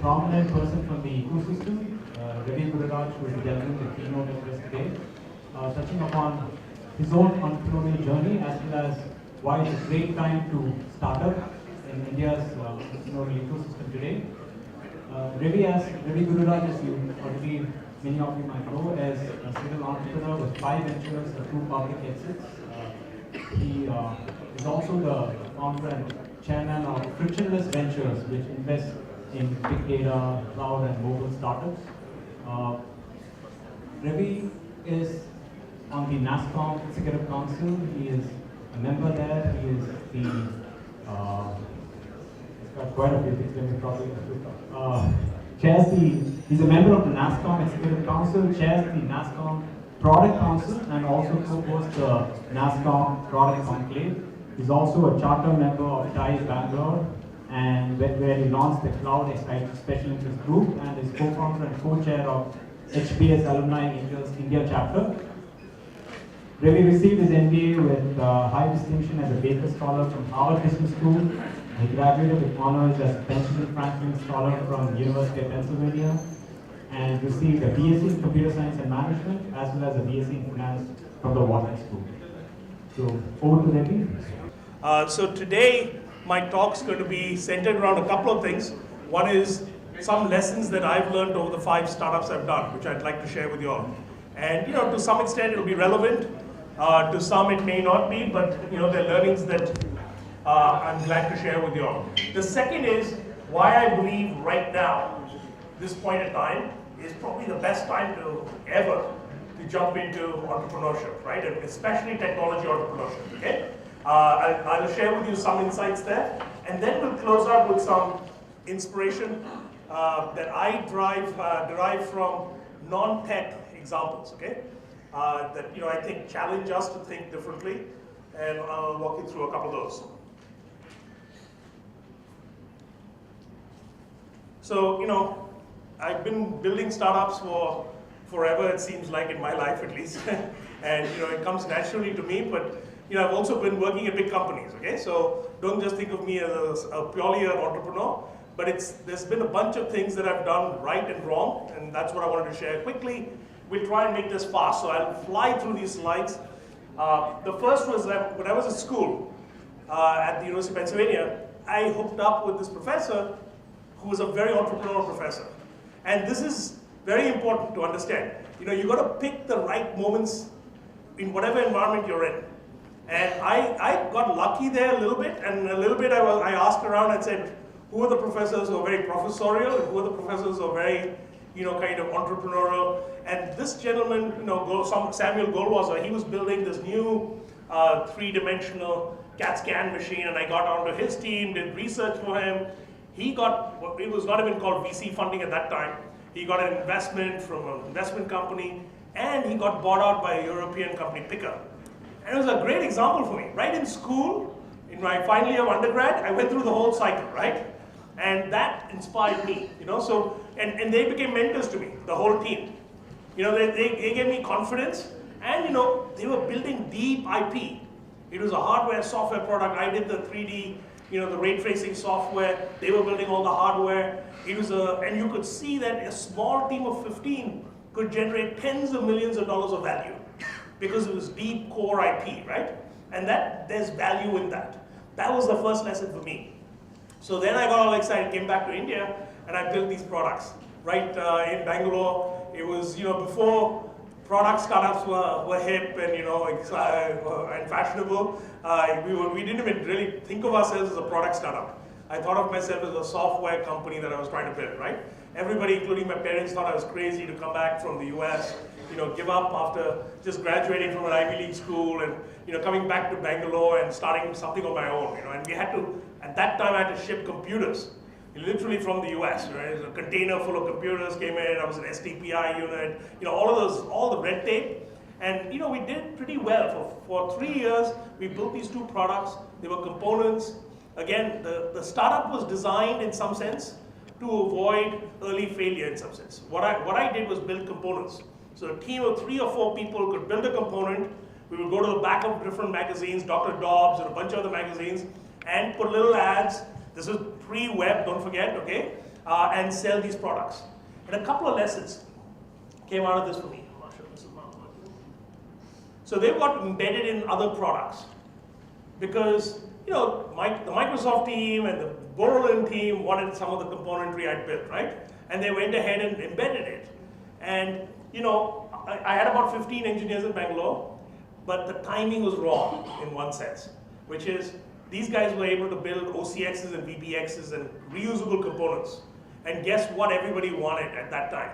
prominent person from the ecosystem, Ravi Gururaj, who will be delivering the keynote address today, touching upon his own entrepreneurial journey as well as why it's a great time to start up in India's entrepreneurial ecosystem today. Ravi Gururaj, as many of you might know, as a serial entrepreneur with 5 ventures and 2 public exits. He is also the founder and chairman of Frictionless Ventures, which invests in big data, cloud, and mobile startups. Ravi is on the NASSCOM Executive Council. He is a member there. He is the got quite a few things. Let me probably he's a member of the NASSCOM Executive Council, chairs the NASSCOM Product Council, and also co-hosts the NASSCOM Product Conclave. He's also a charter member of Bangalore, and where he launched the Cloud SIG Special Interest Group, and is co-founder and co-chair of HBS Alumni India chapter. Ravi received his MBA with high distinction as a Baker Scholar from Harvard Business School. He graduated with honors as Benjamin Franklin Scholar from University of Pennsylvania, and received a BSc in Computer Science and Management as well as a BSc in Finance from the Wharton School. So over to Ravi. So today my talk's going to be centered around a couple of things. One is some lessons that I've learned over the 5 startups I've done, which I'd like to share with you all. And to some extent it'll be relevant. To some it may not be, but they're learnings that I'm glad to share with you all. The second is why I believe right now, this point in time, is probably the best time ever to jump into entrepreneurship, right? And especially technology entrepreneurship, okay? I'll share with you some insights there, and then we'll close out with some inspiration that I derive from non-tech examples, okay? That I think challenge us to think differently, and I'll walk you through a couple of those. So, I've been building startups for forever, it seems like, in my life at least. And it comes naturally to me, but I've also been working at big companies, okay? So don't just think of me as purely an entrepreneur, but there's been a bunch of things that I've done right and wrong, and that's what I wanted to share quickly. We'll try and make this fast, so I'll fly through these slides. The first was that when I was at school at the University of Pennsylvania, I hooked up with this professor who was a very entrepreneurial professor. And this is very important to understand. You've got to pick the right moments in whatever environment you're in. And I got lucky there a little bit, and a little bit I asked around and said, who are the professors who are very professorial, and who are the professors who are very, kind of entrepreneurial. And this gentleman, Samuel Goldwasser, he was building this new 3-dimensional CAT scan machine, and I got onto his team, did research for him. It was not even called VC funding at that time. He got an investment from an investment company, and he got bought out by a European company, Picker. And it was a great example for me. Right in school, in my final year of undergrad, I went through the whole cycle, right? And that inspired me, so, and they became mentors to me, the whole team. They gave me confidence, and they were building deep IP. It was a hardware software product. I did the 3D, the ray tracing software. They were building all the hardware. And you could see that a small team of 15 could generate tens of millions of dollars of value because it was deep core IP, right? And there's value in that. That was the first lesson for me. So then I got all excited, came back to India, and I built these products, right? In Bangalore, it was, before product startups were hip and, and fashionable. We didn't even really think of ourselves as a product startup. I thought of myself as a software company that I was trying to build, right? Everybody, including my parents, thought I was crazy to come back from the US, give up after just graduating from an Ivy League school and, coming back to Bangalore and starting something on my own, and we had to, at that time I had to ship computers, literally from the US, right? A container full of computers came in, I was an STPI unit, all the red tape. And we did pretty well. For 3 years, we built these 2 products. They were components. Again, the startup was designed in some sense to avoid early failure in some sense. What I did was build components. So a team of 3 or 4 people could build a component. We would go to the back of different magazines, Dr. Dobbs and a bunch of other magazines, and put little ads. This is pre-web, don't forget, okay? and sell these products. And a couple of lessons came out of this for me. I'm not sure this is not working. So they got embedded in other products because the Microsoft team and the Borland team wanted some of the componentry I'd built, right? And they went ahead and embedded it. And I had about 15 engineers in Bangalore, but the timing was wrong in one sense, which is these guys were able to build OCXs and VPXs and reusable components. And guess what everybody wanted at that time?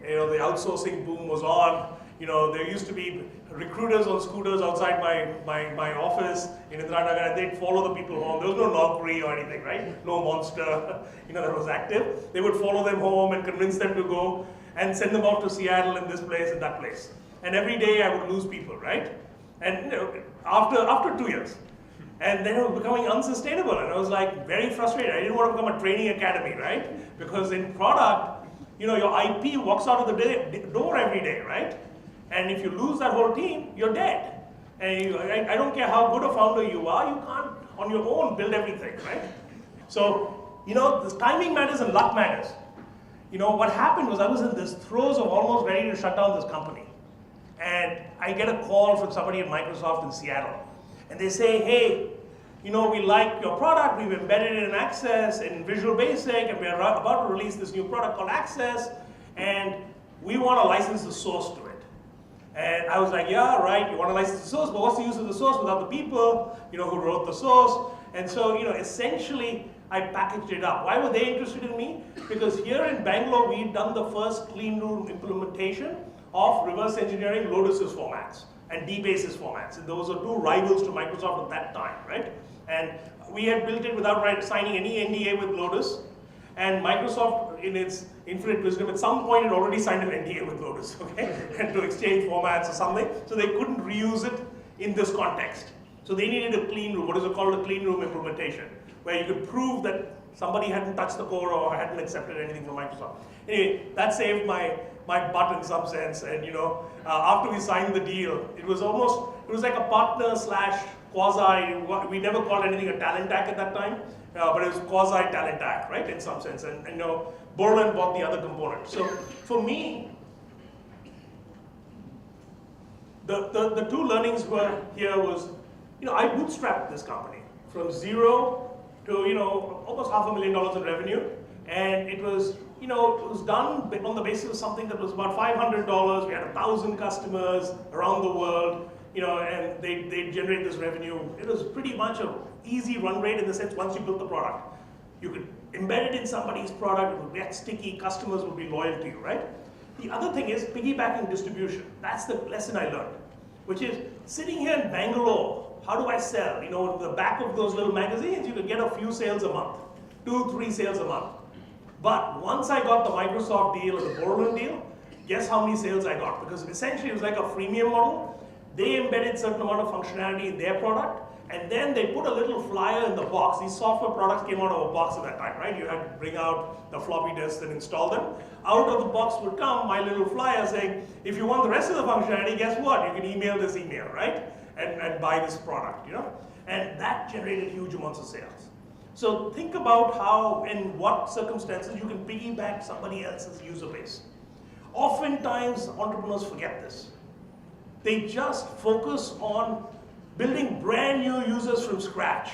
The outsourcing boom was on. There used to be recruiters on scooters outside my office in Indiranagar, and they'd follow the people home. There was no Naukri or anything, right? No monster, that was active. They would follow them home and convince them to go and send them off to Seattle and this place and that place. And every day I would lose people, right? And after 2 years. And then it was becoming unsustainable, and I was like very frustrated. I didn't want to become a training academy, right? Because in product, your IP walks out of the door every day, right? And if you lose that whole team, you're dead. And I don't care how good a founder you are, you can't on your own build everything, right? So, this timing matters and luck matters. What happened was I was in this throes of almost ready to shut down this company. And I get a call from somebody at Microsoft in Seattle. And they say, hey, we like your product, we've embedded it in Access, in Visual Basic, and we're about to release this new product called Access, and we want to license the source to it. And I was like, yeah, right, you want to license the source, but what's the use of the source without the people, who wrote the source? And so, essentially, I packaged it up. Why were they interested in me? Because here in Bangalore, we'd done the first clean room implementation of reverse engineering Lotus's formats and DBase's formats. And those are two rivals to Microsoft at that time, right? And we had built it without signing any NDA with Lotus. And Microsoft, in its infinite wisdom, at some point it already signed an NDA with Lotus, okay? And to exchange formats or something. So they couldn't reuse it in this context. So they needed a clean room, what is it called, a clean room implementation, where you could prove that somebody hadn't touched the core or hadn't accepted anything from Microsoft. Anyway, that saved my butt in some sense. And after we signed the deal, it was like a partner / quasi, we never called anything a talent act at that time, but it was quasi talent act, right, in some sense. And Borland bought the other component. So for me, the two learnings here was, I bootstrapped this company from zero to almost $500,000 in revenue, and it was it was done on the basis of something that was about $500. We had 1,000 customers around the world, and they generate this revenue. It was pretty much an easy run rate in the sense once you built the product. You could embed it in somebody's product, it would get sticky, customers would be loyal to you, right? The other thing is piggybacking distribution. That's the lesson I learned, which is sitting here in Bangalore, how do I sell? The back of those little magazines, you could get a few sales a month, 2-3 sales a month. But once I got the Microsoft deal or the Borland deal, guess how many sales I got? Because essentially it was like a freemium model. They embedded certain amount of functionality in their product, and then they put a little flyer in the box. These software products came out of a box at that time, right? You had to bring out the floppy disks and install them. Out of the box would come my little flyer saying, if you want the rest of the functionality, guess what? You can email this email, right? And buy this product, And that generated huge amounts of sales. So think about how and what circumstances you can piggyback somebody else's user base. Oftentimes, entrepreneurs forget this. They just focus on building brand new users from scratch.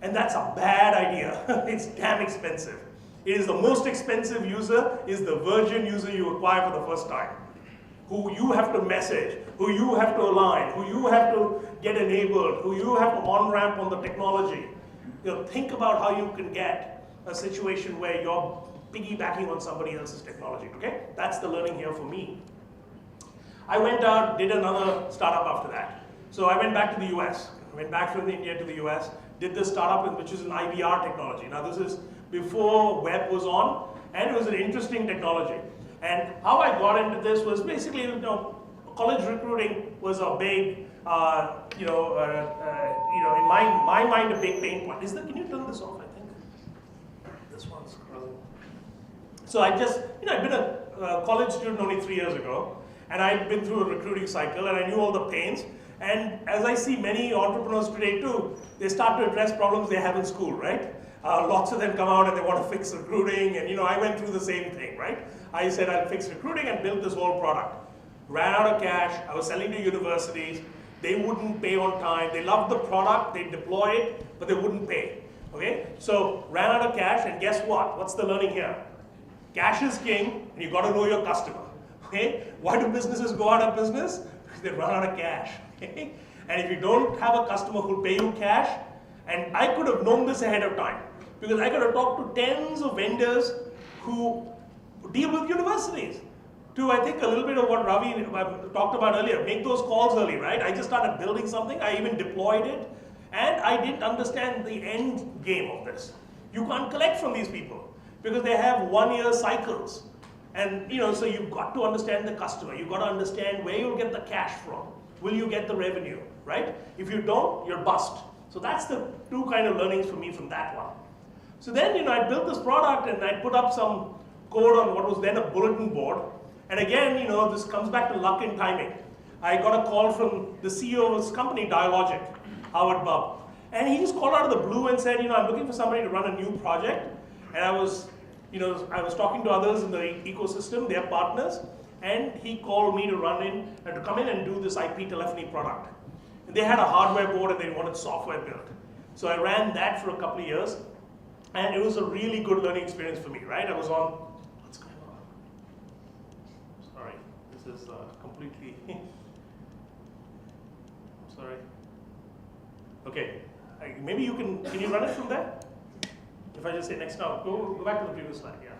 And that's a bad idea. It's damn expensive. It is the most expensive user, is the virgin user you acquire for the first time, who you have to message, who you have to align, who you have to get enabled, who you have to on-ramp on the technology. Think about how you can get a situation where you're piggybacking on somebody else's technology, okay? That's the learning here for me. I went out, did another startup after that. So I went back to the US. I went back from India to the US, did this startup which is an IVR technology. Now this is before web was on, and it was an interesting technology. And how I got into this was basically, college recruiting was a big, in my mind, a big pain point. Can you turn this off? I think this one's closing. So I just, I'd been a college student only 3 years ago, and I'd been through a recruiting cycle, and I knew all the pains. And as I see many entrepreneurs today too, they start to address problems they have in school, right? Lots of them come out and they want to fix recruiting, and I went through the same thing, right? I said I'll fix recruiting and build this whole product. Ran out of cash, I was selling to universities, they wouldn't pay on time, they loved the product, they deploy it, but they wouldn't pay, okay? So ran out of cash, and guess what? What's the learning here? Cash is king, and you got to know your customer, okay? Why do businesses go out of business? Because they run out of cash, okay? And if you don't have a customer who'll pay you cash, and I could have known this ahead of time, because I could have talked to tens of vendors who deal with universities. To, I think, a little bit of what Ravi talked about earlier, make those calls early, right? I just started building something, I even deployed it, and I didn't understand the end game of this. You can't collect from these people because they have 1-year cycles. And so you've got to understand the customer, you've got to understand where you'll get the cash from. Will you get the revenue, right? If you don't, you're bust. So that's the two kind of learnings for me from that one. So then, I built this product and I put up some code on what was then a bulletin board. And again, this comes back to luck and timing. I got a call from the CEO of this company, Dialogic, Howard Bubb. And he just called out of the blue and said, I'm looking for somebody to run a new project. And I was talking to others in the ecosystem, their partners, and he called me to come in and do this IP telephony product. And they had a hardware board and they wanted software built. So I ran that for a couple of years, and it was a really good learning experience for me, right? I was on, what's going on? Sorry, this is completely, I'm sorry. Okay, maybe can you run it from there? If I just say next now, go back to the previous slide, yeah.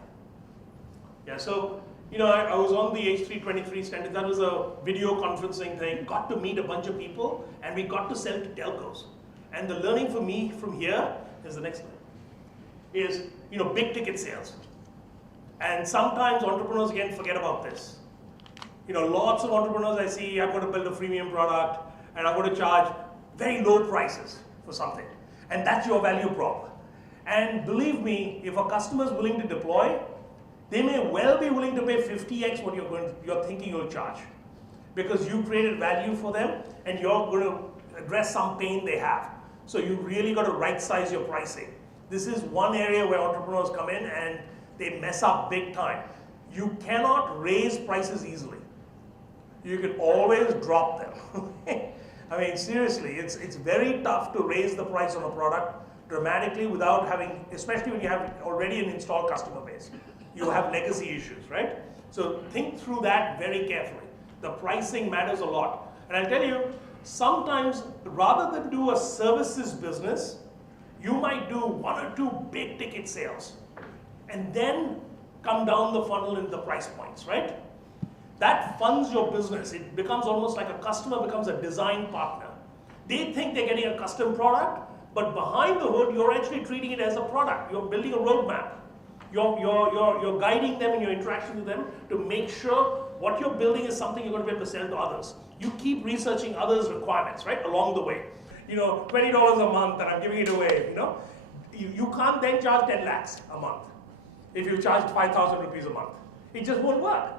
Yeah, so, I was on the H323 stand, that was a video conferencing thing, got to meet a bunch of people, and we got to sell to telcos. And the learning for me from here is the next slide, is, big ticket sales. And sometimes entrepreneurs, again, forget about this. Lots of entrepreneurs I see, I'm going to build a freemium product, and I'm going to charge very low prices for something. And that's your value prop. And believe me, if a customer is willing to deploy, they may well be willing to pay 50x what you're thinking you'll charge. Because you created value for them, and you're going to address some pain they have. So you really got to right-size your pricing. This is one area where entrepreneurs come in and they mess up big time. You cannot raise prices easily. You can always drop them. I mean, seriously, it's very tough to raise the price of a product dramatically without having, especially when you have already an installed customer base. You have legacy issues, right? So think through that very carefully. The pricing matters a lot. And I'll tell you, sometimes rather than do a services business, you might do 1 or 2 big ticket sales and then come down the funnel in the price points, right? That funds your business. It becomes almost like a customer becomes a design partner. They think they're getting a custom product, but behind the hood, you're actually treating it as a product. You're building a roadmap. You're guiding them in your interaction with them to make sure what you're building is something you're going to be able to sell to others. You keep researching others' requirements, right, along the way. $20 a month and I'm giving it away, You can't then charge 10 lakhs a month if you charge 5,000 rupees a month. It just won't work.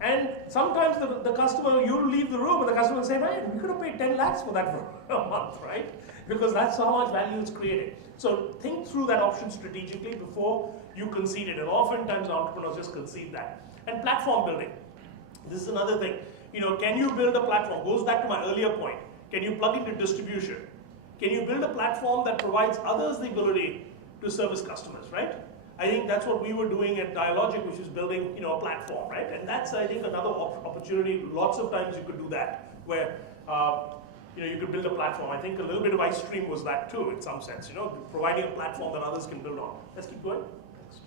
And sometimes the customer, you leave the room and the customer will say, man, we could have paid 10 lakhs for that for a month, right? Because that's how much value it's created. So think through that option strategically before you concede it. And oftentimes entrepreneurs just concede that. And platform building. This is another thing. Can you build a platform? Goes back to my earlier point. Can you plug into distribution? Can you build a platform that provides others the ability to service customers, right? I think that's what we were doing at Dialogic, which is building, a platform, right? And that's, I think, another opportunity. Lots of times you could do that, where you could build a platform. I think a little bit of ice cream was that too, in some sense. Providing a platform that others can build on. Let's keep going. Next.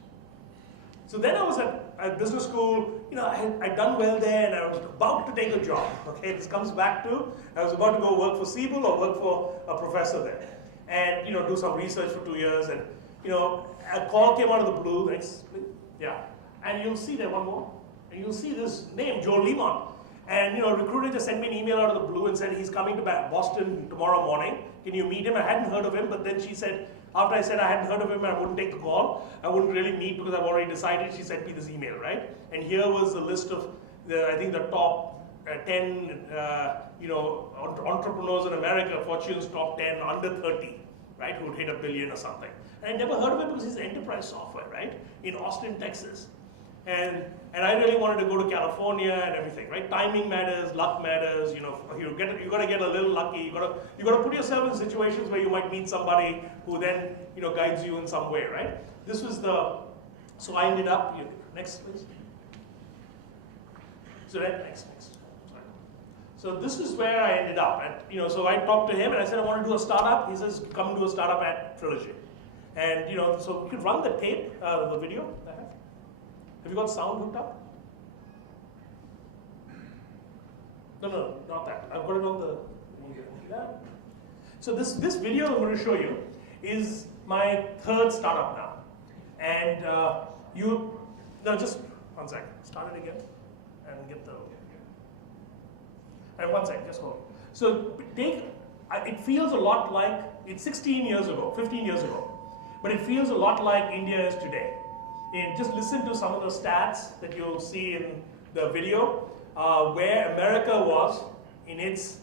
So then I was at business school. I'd done well there, and I was about to take a job. Okay, this comes back to I was about to go work for Siebel or work for a professor there, and do some research for 2 years, and a call came out of the blue. Next, yeah, and you'll see there one more, and you'll see this name, Joe Lemont, and recruiter just sent me an email out of the blue and said he's coming to Boston tomorrow morning. Can you meet him? I hadn't heard of him, but then she said, after I said I hadn't heard of him, I wouldn't take the call. I wouldn't really meet because I've already decided. She sent me this email, right? And here was the list of I think the top 10 entrepreneurs in America, Fortune's top 10 under 30. right, who'd hit $1 billion or something. And I never heard of it because it's enterprise software, right, in Austin, Texas. And I really wanted to go to California and everything, right? Timing matters, luck matters. You know, you got to get a little lucky. You got to put yourself in situations where you might meet somebody who then guides you in some way, right? This was so I ended up. Next, please. So next. Sorry. So this is where I ended up. So I talked to him and I said I want to do a startup. He says come do a startup at Trilogy. And so you could run the tape, the video. Have you got sound hooked up? No, not that. I've got it on the. So this video I'm going to show you is my third startup now, and just 1 second. Start it again, and get the. And 1 second, just hold. So it feels a lot like it's 16 years ago, 15 years ago, but it feels a lot like India is today. And just listen to some of the stats that you'll see in the video, where America was in its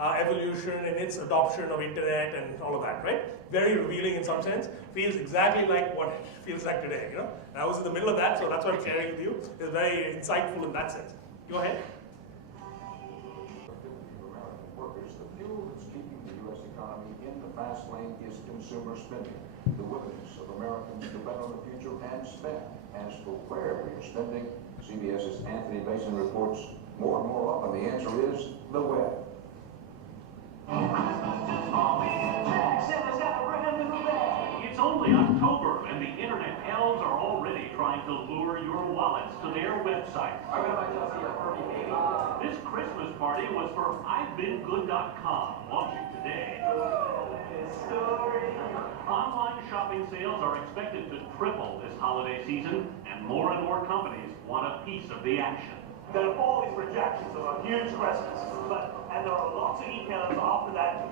evolution, in its adoption of internet and all of that, right? Very revealing in some sense. Feels exactly like what it feels like today, And I was in the middle of that, so that's what I'm sharing with you. It's very insightful in that sense. Go ahead. Workers, the fuel that's keeping the U.S. economy in the fast lane is consumer spending. The willingness of Americans to bet on the future and spend. As for where we are spending, CBS's Anthony Mason reports more and more often the answer is the web. It's only October and the internet elves are already trying to lure your wallets to their website. This Christmas party was for I'veBeenGood.com, launching today. Online shopping sales are expected to triple this holiday season, and more companies want a piece of the action. There are all these projections of a huge Christmas, and there are lots of e-tailers after that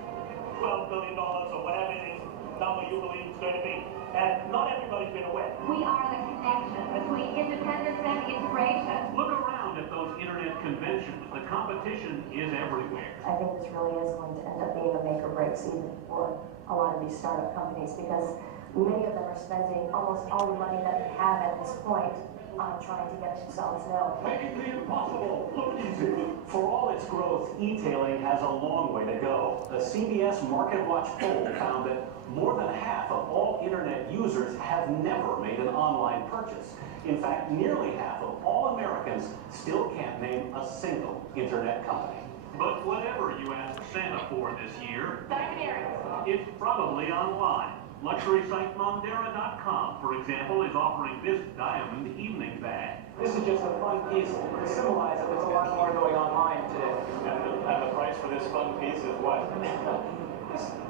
$12 billion or whatever it is number you believe it's going to be, and not everybody's been aware. We are the connection between independence and integration. Look around at those internet conventions. The competition is everywhere. I think this really is going to end up being a make or break season for a lot of these startup companies, because many of them are spending almost all the money that they have at this point on trying to get themselves known. Making the impossible look easy. For all its growth, e-tailing has a long way to go. The CBS MarketWatch poll found that more than half of all internet users have never made an online purchase. In fact, nearly half of all Americans still can't name a single internet company. But whatever you ask Santa for this year, Diamond earrings. it's probably online. Luxury site Mondera.com, for example, is offering this diamond evening bag. This is just a fun piece to symbolize that there's a lot more going online today. And the price for this fun piece is what?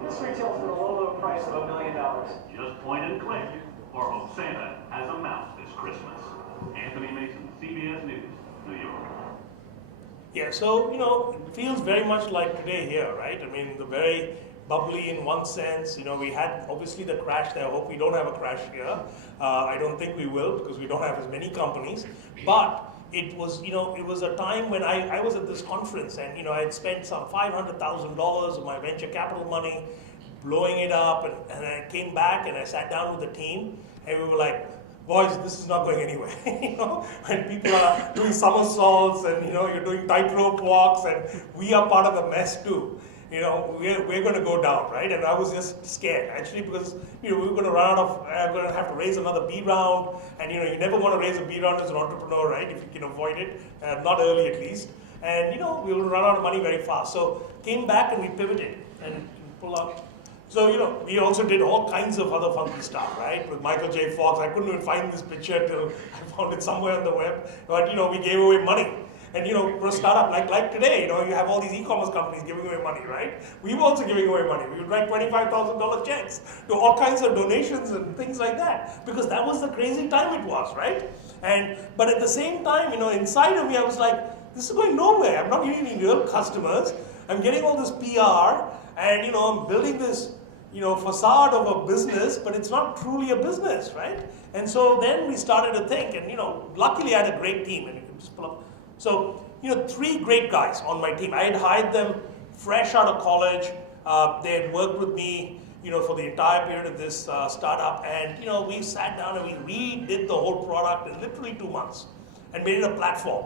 This retails for a low price of $1 million. Just point and click, or hope Santa has a mouse this Christmas. Anthony Mason, CBS News, New York. Yeah, so, it feels very much like today here, right? I mean, the very bubbly in one sense. We had obviously the crash there. I hope we don't have a crash here. I don't think we will, because we don't have as many companies. But it was, it was a time when I was at this conference, and I had spent some $500,000 of my venture capital money blowing it up, and I came back and I sat down with the team, and we were like, boys, this is not going anywhere. When people are doing somersaults and you're doing tightrope walks, and we are part of the mess too. We're going to go down, right? And I was just scared, actually, because we were going to run out of, I'm going to have to raise another B round, and you never want to raise a B round as an entrepreneur, right? If you can avoid it, not early at least. And we will run out of money very fast. So came back and we pivoted and pull out. So we also did all kinds of other funky stuff, right? With Michael J. Fox, I couldn't even find this picture till I found it somewhere on the web. But we gave away money. And for a startup like today, you have all these e-commerce companies giving away money, right? We were also giving away money. We would write $25,000 checks to all kinds of donations and things like that, because that was the crazy time it was, right? But at the same time, inside of me, I was like, this is going nowhere. I'm not getting any real customers. I'm getting all this PR, and I'm building this facade of a business, but it's not truly a business, right? And so then we started to think, and luckily I had a great team, and you can just pull up. So, 3 great guys on my team. I had hired them fresh out of college. They had worked with me, for the entire period of this startup. And, we sat down and we redid the whole product in literally 2 months and made it a platform.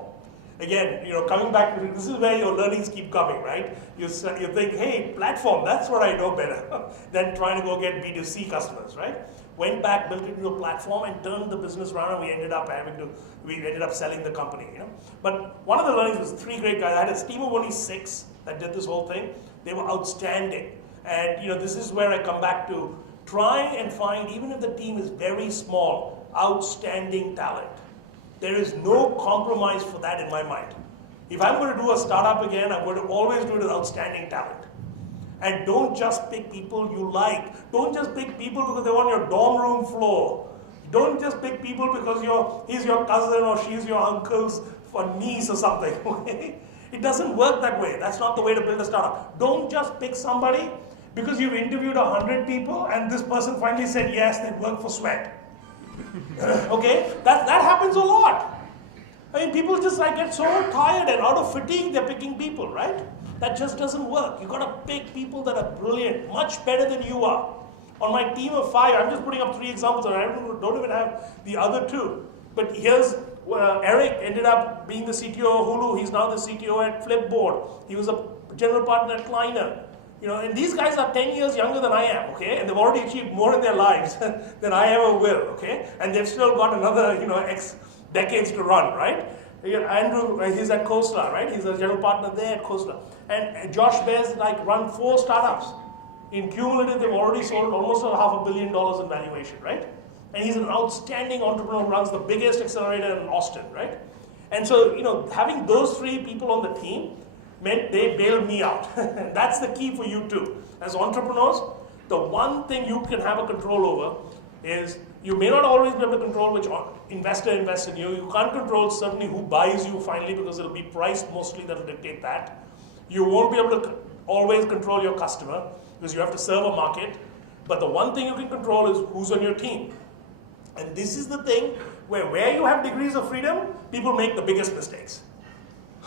Again, coming back to this is where your learnings keep coming, right? You think, hey, platform, that's what I know better than trying to go get B2C customers, right? Went back, built it into a platform, and turned the business around, and we ended up selling the company. But one of the learnings was 3 great guys. I had a team of only 6 that did this whole thing. They were outstanding, and this is where I come back to try and find, even if the team is very small, outstanding talent. There is no compromise for that in my mind. If I'm going to do a startup again, I'm going to always do it with outstanding talent. And don't just pick people you like. Don't just pick people because they're on your dorm room floor. Don't just pick people because he's your cousin or she's your uncle's niece or something. Okay? It doesn't work that way. That's not the way to build a startup. Don't just pick somebody because you've interviewed 100 people and this person finally said yes, they'd work for Sweat. Okay? That happens a lot. I mean, people just get so tired and out of fatigue, they're picking people, right? That just doesn't work. You've got to pick people that are brilliant, much better than you are. On my team of 5, I'm just putting up 3 examples, and I don't even have the other 2. But here's Eric ended up being the CTO of Hulu. He's now the CTO at Flipboard. He was a general partner at Kleiner. And these guys are 10 years younger than I am, okay? And they've already achieved more in their lives than I ever will, okay? And they've still got another, X decades to run, right? Andrew, he's at Khosla, right? He's a general partner there at Khosla. And Josh Bear's run 4 startups. In cumulative, they've already sold almost $500 million in valuation, right? And he's an outstanding entrepreneur who runs the biggest accelerator in Austin, right? And so, having those 3 people on the team meant they bailed me out. And that's the key for you too. As entrepreneurs, the one thing you can have a control over is you may not always be able to control which investor invests in you. You can't control certainly who buys you finally because it'll be price mostly that will dictate that. You won't be able to always control your customer because you have to serve a market. But the one thing you can control is who's on your team. And this is the thing where you have degrees of freedom, people make the biggest mistakes.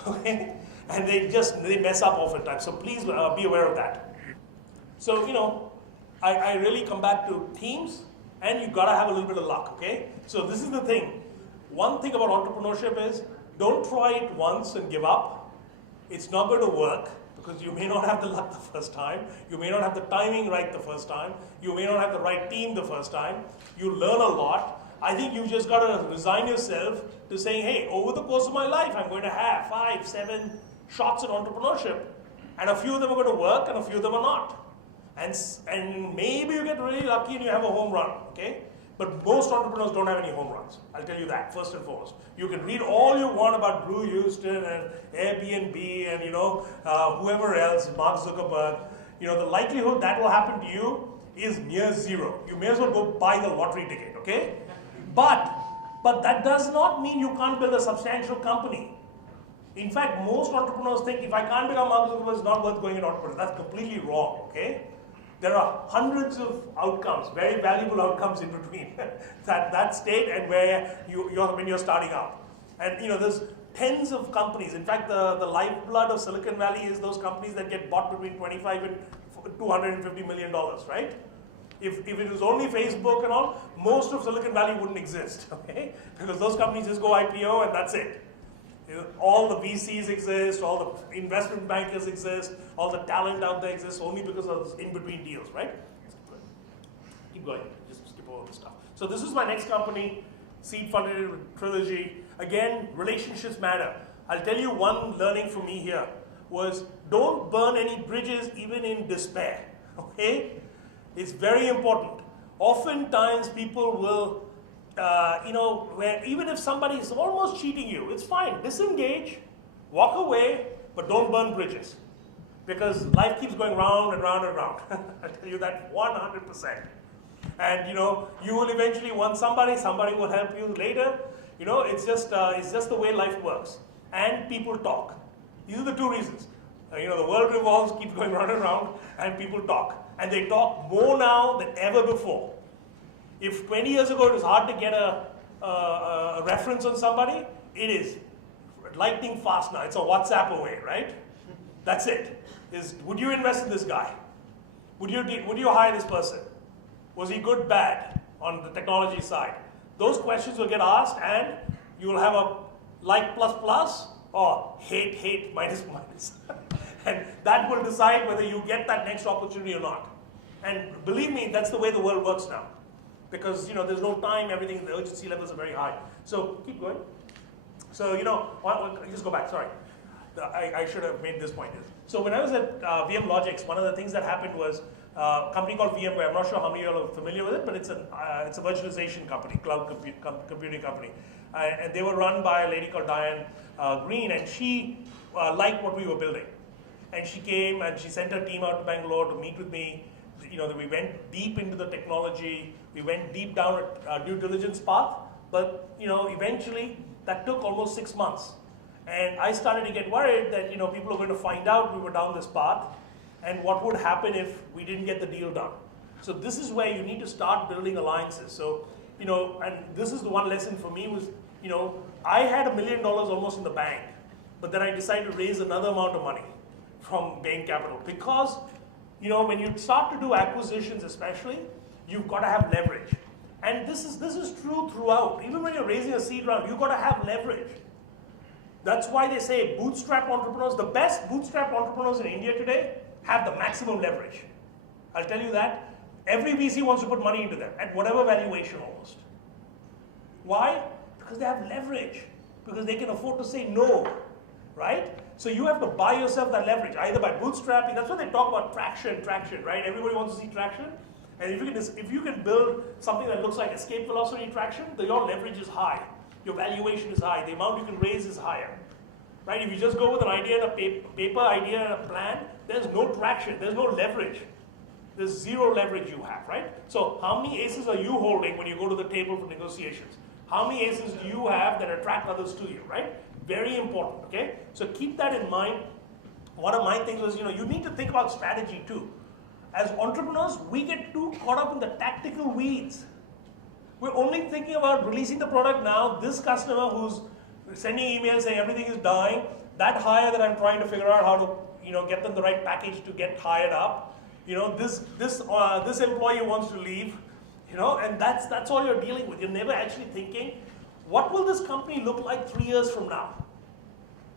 Okay? And they mess up oftentimes. So please be aware of that. So, I really come back to teams, and you've got to have a little bit of luck, okay? So this is the thing. One thing about entrepreneurship is don't try it once and give up. It's not going to work because you may not have the luck the first time. You may not have the timing right the first time. You may not have the right team the first time. You learn a lot. I think you've just got to resign yourself to saying, hey, over the course of my life, I'm going to have 5, 7 shots at entrepreneurship. And a few of them are going to work and a few of them are not. And maybe you get really lucky and you have a home run, okay? But most entrepreneurs don't have any home runs. I'll tell you that, first and foremost. You can read all you want about Drew Houston and Airbnb and, whoever else, Mark Zuckerberg. The likelihood that will happen to you is near 0. You may as well go buy the lottery ticket, okay? But that does not mean you can't build a substantial company. In fact, most entrepreneurs think if I can't become Mark Zuckerberg, it's not worth going into entrepreneur. That's completely wrong, okay? There are hundreds of outcomes, very valuable outcomes in between that state and where when you're starting out. And there's tens of companies. In fact, the lifeblood of Silicon Valley is those companies that get bought between $25 and $250 million, right? If it was only Facebook and all, most of Silicon Valley wouldn't exist, okay? Because those companies just go IPO and that's it. All the VCs exist, all the investment bankers exist, all the talent out there exists only because of in-between deals, right? Keep going, just skip over this stuff. So this is my next company, seed funded Trilogy. Again, relationships matter. I'll tell you one learning for me here was don't burn any bridges even in despair, okay? It's very important. Oftentimes people will where even if somebody is almost cheating you, it's fine. Disengage, walk away, but don't burn bridges. Because life keeps going round and round and round. I tell you that 100%. And you will eventually want somebody will help you later. It's just the way life works. And people talk. These are the 2 reasons. The world revolves, keeps going round and round, and people talk. And they talk more now than ever before. If 20 years ago it was hard to get a reference on somebody, it is lightning fast now. It's a WhatsApp away, right? That's it. Would you invest in this guy? Would you hire this person? Was he good, bad on the technology side? Those questions will get asked, and you will have a like plus plus or hate minus minus. And that will decide whether you get that next opportunity or not. And believe me, that's the way the world works now. Because there's no time, everything, the urgency levels are very high. So keep going. So just go back, sorry. I should have made this point. So when I was at VMLogix, one of the things that happened was a company called VMware. I'm not sure how many of you are familiar with it, but it's a virtualization company, cloud computing company. And they were run by a lady called Diane Green, and she liked what we were building. And she came and she sent her team out to Bangalore to meet with me. We went deep into the technology. We went deep down a due diligence path. But eventually that took almost 6 months. And I started to get worried that people are going to find out we were down this path, and what would happen if we didn't get the deal done. So this is where you need to start building alliances. So and this is the one lesson for me was I had $1 million almost in the bank, but then I decided to raise another amount of money from Bain Capital because when you start to do acquisitions especially, you've got to have leverage. And this is true throughout. Even when you're raising a seed round, you've got to have leverage. That's why they say bootstrap entrepreneurs, the best bootstrap entrepreneurs in India today have the maximum leverage. I'll tell you that. Every VC wants to put money into them at whatever valuation almost. Why? Because they have leverage. Because they can afford to say no, right? So you have to buy yourself that leverage, either by bootstrapping. That's what they talk about, traction, right? Everybody wants to see traction. And if you can build something that looks like escape velocity traction, then your leverage is high. Your valuation is high. The amount you can raise is higher, right? If you just go with an idea and a paper idea and a plan, there's no traction. There's no leverage. There's zero leverage you have, right? So how many aces are you holding when you go to the table for negotiations? How many aces do you have that attract others to you, right? Very important, okay? So keep that in mind. One of my things was, you need to think about strategy too. As entrepreneurs, we get too caught up in the tactical weeds. We're only thinking about releasing the product now. This customer who's sending emails saying everything is dying, that hire that I'm trying to figure out how to get them the right package to get hired up. This employee wants to leave. And that's all you're dealing with. You're never actually thinking, what will this company look like 3 years from now?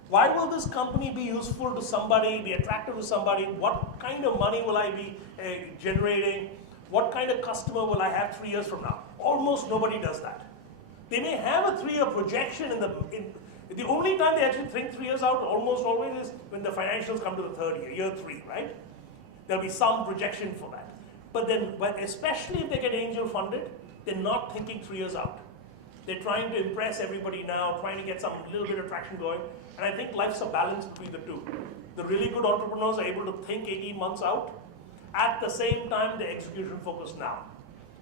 Why will this company be useful to somebody, be attractive to somebody? What kind of money will I be generating? What kind of customer will I have 3 years from now? Almost nobody does that. They may have a 3-year projection the only time they actually think 3 years out almost always is when the financials come to the third year 3, right? There'll be some projection for that. But especially if they get angel funded, they're not thinking 3 years out. They're trying to impress everybody now, trying to get some little bit of traction going. And I think life's a balance between the two. The really good entrepreneurs are able to think 18 months out. At the same time, they're execution focused now.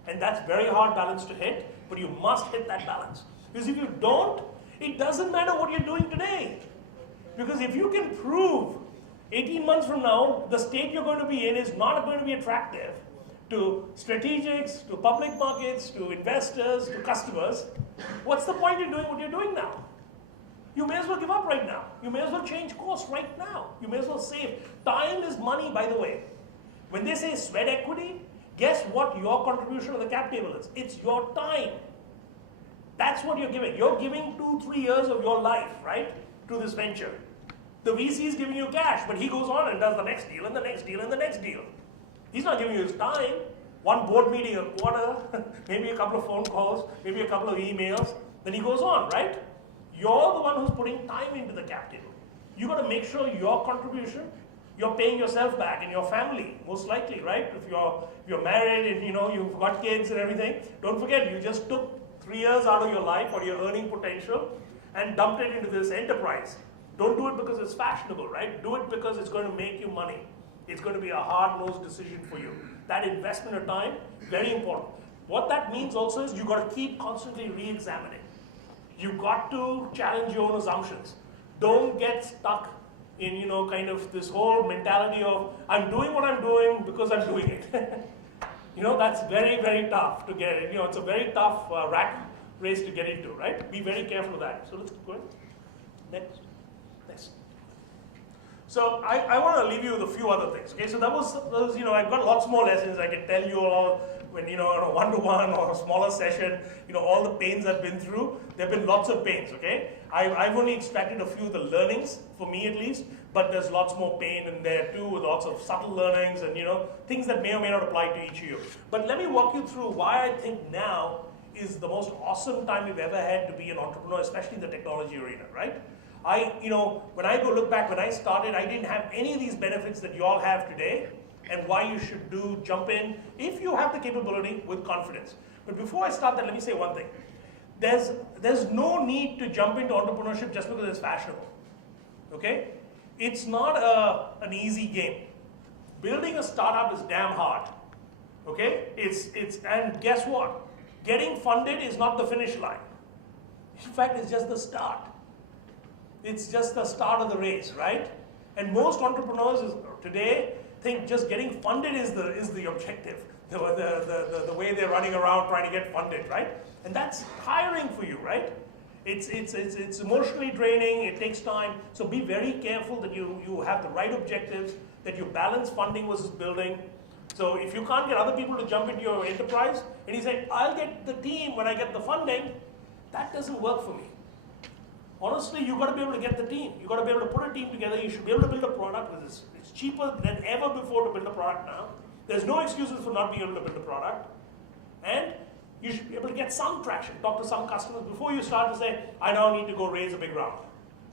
And that's very hard balance to hit, but you must hit that balance. Because if you don't, it doesn't matter what you're doing today. Because if you can prove 18 months from now, the state you're going to be in is not going to be attractive to strategics, to public markets, to investors, to customers, what's the point in doing what you're doing now? You may as well give up right now. You may as well change course right now. You may as well save. Time is money, by the way. When they say sweat equity, guess what your contribution to the cap table is? It's your time. That's what you're giving. You're giving 2-3 years of your life, right, to this venture. The VC is giving you cash, but he goes on and does the next deal and the next deal and the next deal. He's not giving you his time. One board meeting a quarter, maybe a couple of phone calls, maybe a couple of emails, then he goes on, right? You're the one who's putting time into the cap table. You got to make sure your contribution, you're paying yourself back and your family, most likely, right? If you're married and you've got kids and everything, don't forget you just took 3 years out of your life or your earning potential and dumped it into this enterprise. Don't do it because it's fashionable, right? Do it because it's going to make you money. It's going to be a hard-nosed decision for you. That investment of time, very important. What that means also is you've got to keep constantly re-examining. You've got to challenge your own assumptions. Don't get stuck in, kind of this whole mentality of, I'm doing what I'm doing because I'm doing it. That's very, very tough to get it. It's a very tough rat race to get into, right? Be very careful of that. So let's go ahead. Next. So I want to leave you with a few other things. Okay, so that was I've got lots more lessons I can tell you all when on a one-to-one or a smaller session. All the pains I've been through. There've been lots of pains. Okay, I've only extracted a few of the learnings for me at least, but there's lots more pain in there too, with lots of subtle learnings and things that may or may not apply to each of you. But let me walk you through why I think now is the most awesome time we've ever had to be an entrepreneur, especially in the technology arena, right? When I go look back, when I started, I didn't have any of these benefits that you all have today, and why you should jump in if you have the capability with confidence. But before I start that, let me say one thing. There's no need to jump into entrepreneurship just because it's fashionable, okay? It's not an easy game. Building a startup is damn hard, okay? And guess what? Getting funded is not the finish line. In fact, it's just the start. It's just the start of the race, right? And most entrepreneurs today think just getting funded is the objective, the way they're running around trying to get funded, right? And that's tiring for you, right? It's emotionally draining, it takes time, so be very careful that you have the right objectives, that you balance funding versus building. So if you can't get other people to jump into your enterprise, and you say, I'll get the team when I get the funding, that doesn't work for me. Honestly, you've got to be able to get the team. You've got to be able to put a team together. You should be able to build a product. It's cheaper than ever before to build a product now. There's no excuses for not being able to build a product. And you should be able to get some traction. Talk to some customers before you start to say, I now need to go raise a big round.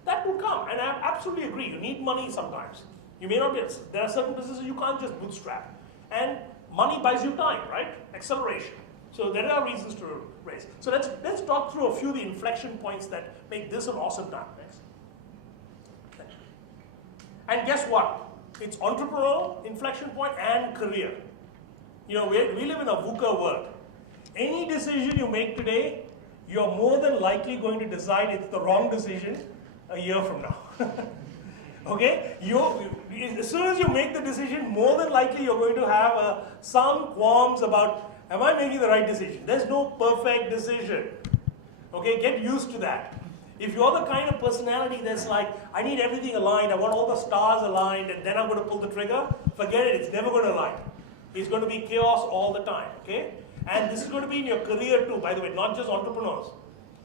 That will come. And I absolutely agree. You need money sometimes. You may not be, there are certain businesses you can't just bootstrap. And money buys you time, right? Acceleration. So there are reasons to raise. So let's talk through a few of the inflection points that make this an awesome time. Next. And guess what? It's entrepreneurial, inflection point, and career. We live in a VUCA world. Any decision you make today, you're more than likely going to decide it's the wrong decision a year from now. Okay? As soon as you make the decision, more than likely you're going to have some qualms about, am I making the right decision? There's no perfect decision. Okay, get used to that. If you're the kind of personality that's like, I need everything aligned, I want all the stars aligned, and then I'm going to pull the trigger, forget it, it's never going to align. It's going to be chaos all the time, okay? And this is going to be in your career too, by the way, not just entrepreneurs.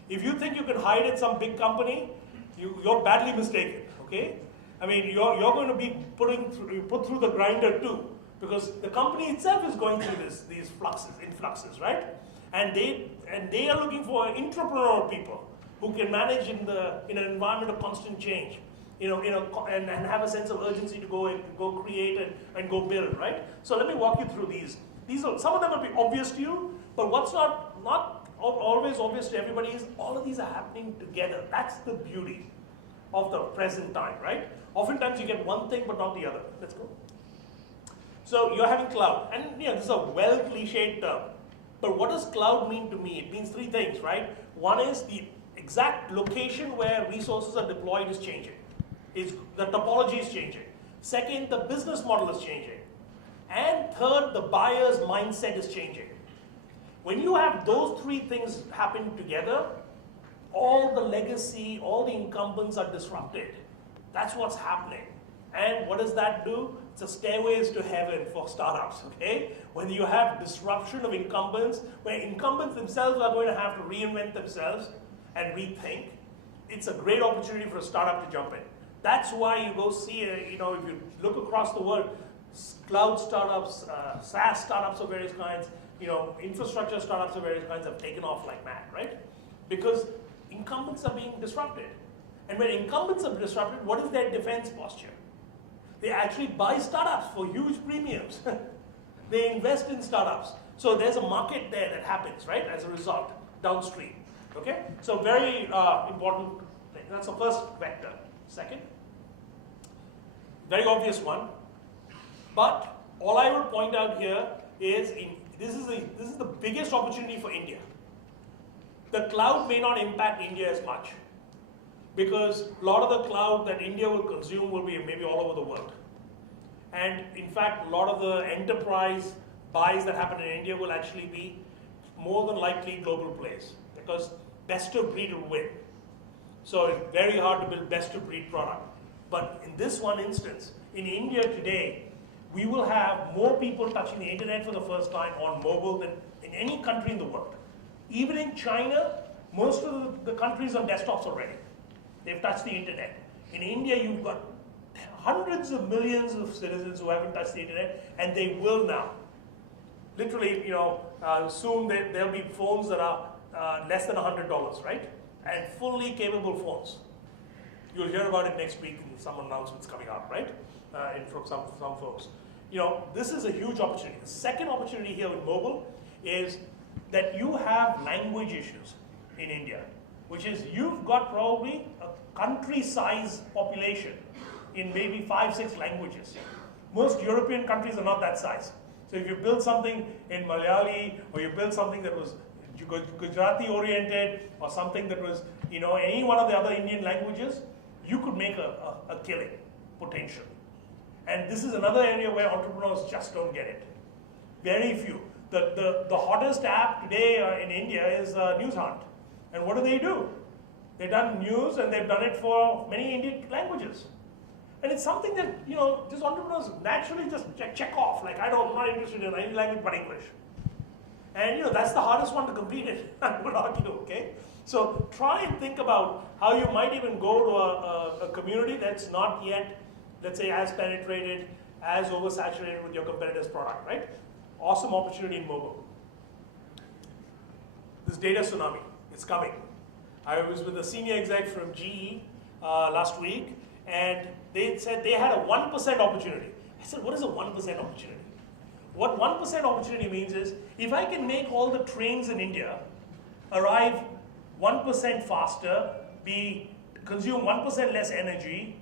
If you think you can hide at some big company, you're badly mistaken, okay? I mean, you're going to be put through the grinder too, because the company itself is going through these influxes, right? And they are looking for entrepreneurial people who can manage in an environment of constant change, and have a sense of urgency to go create and go build, right? So let me walk you through these. Some of them will be obvious to you, but what's not always obvious to everybody is all of these are happening together. That's the beauty of the present time, right? Oftentimes you get one thing but not the other. Let's go. So you're having cloud, and this is a well-cliched term. But what does cloud mean to me? It means three things, right? One is the exact location where resources are deployed is changing. The topology is changing. Second, the business model is changing. And third, the buyer's mindset is changing. When you have those three things happen together, all the legacy, all the incumbents are disrupted. That's what's happening. And what does that do? It's a stairways to heaven for startups, okay? When you have disruption of incumbents, where incumbents themselves are going to have to reinvent themselves and rethink, it's a great opportunity for a startup to jump in. That's why you go see, if you look across the world, cloud startups, SaaS startups of various kinds, infrastructure startups of various kinds have taken off like mad, right? Because incumbents are being disrupted. And when incumbents are disrupted, what is their defense posture? They actually buy startups for huge premiums. They invest in startups. So there's a market there that happens, right, as a result, downstream. Okay? So very important thing. That's the first vector. Second, very obvious one. But all I would point out here is this is the biggest opportunity for India. The cloud may not impact India as much, because a lot of the cloud that India will consume will be maybe all over the world. And in fact, a lot of the enterprise buys that happen in India will actually be more than likely global plays, because best of breed will win. So it's very hard to build best of breed product. But in this one instance, in India today, we will have more people touching the internet for the first time on mobile than in any country in the world. Even in China, most of the countries on desktops already. They've touched the internet. In India, you've got hundreds of millions of citizens who haven't touched the internet, and they will now. Literally, soon there'll be phones that are less than $100, right? And fully capable phones. You'll hear about it next week in some announcements coming out, right? From some folks. This is a huge opportunity. The second opportunity here with mobile is that you have language issues in India, which is you've got probably a country-size population in maybe 5-6 languages. Most European countries are not that size. So if you build something in Malayali, or you build something that was Gujarati oriented, or something that was, any one of the other Indian languages, you could make a killing, potential. And this is another area where entrepreneurs just don't get it. Very few. The hottest app today in India is News Hunt. And what do? They've done news, and they've done it for many Indian languages. And it's something that, just entrepreneurs naturally just check off. Like, I'm not interested in any language but English. And, that's the hardest one to compete in, I would argue, okay? So try and think about how you might even go to a community that's not yet, let's say, as penetrated, as oversaturated with your competitor's product, right? Awesome opportunity in mobile. This data tsunami, it's coming. I was with a senior exec from GE last week, and they said they had a 1% opportunity. I said, what is a 1% opportunity? What 1% opportunity means is, if I can make all the trains in India arrive 1% faster, consume 1% less energy,